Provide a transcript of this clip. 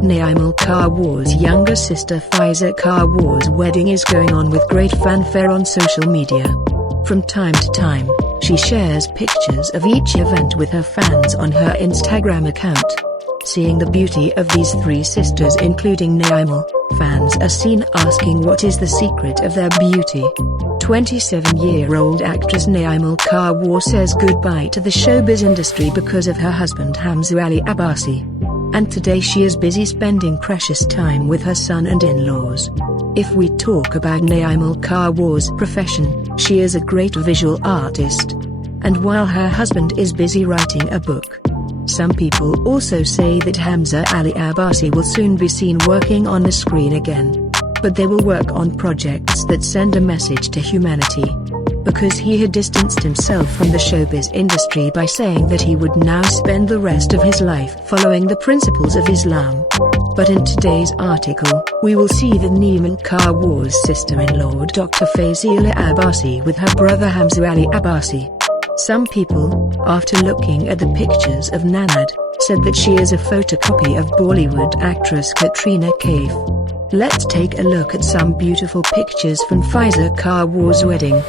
Naimal Khawar's younger sister Fazeela Khawar's wedding is going on with great fanfare on social media. From time to time, she shares pictures of each event with her fans on her Instagram account. Seeing the beauty of these three sisters including Naimal, fans are seen asking what is the secret of their beauty. 27-year-old actress Naimal Khawar says goodbye to the showbiz industry because of her husband Fazeela Abbasi. And today she is busy spending precious time with her son and in-laws. If we talk about Naimal Khawar's profession, she is a great visual artist. And while her husband is busy writing a book, some people also say that Fazeela Abbasi will soon be seen working on the screen again. But they will work on projects that send a message to humanity. Because he had distanced himself from the showbiz industry by saying that he would now spend the rest of his life following the principles of Islam. But in today's article, we will see the Naimal Khawar's sister-in-law Dr. Fazeela Abbasi with her brother Fazeela Abbasi. Some people, after looking at the pictures of Nanad, said that she is a photocopy of Bollywood actress Katrina Kaif. Let's take a look at some beautiful pictures from Fazeela Khawar's wedding.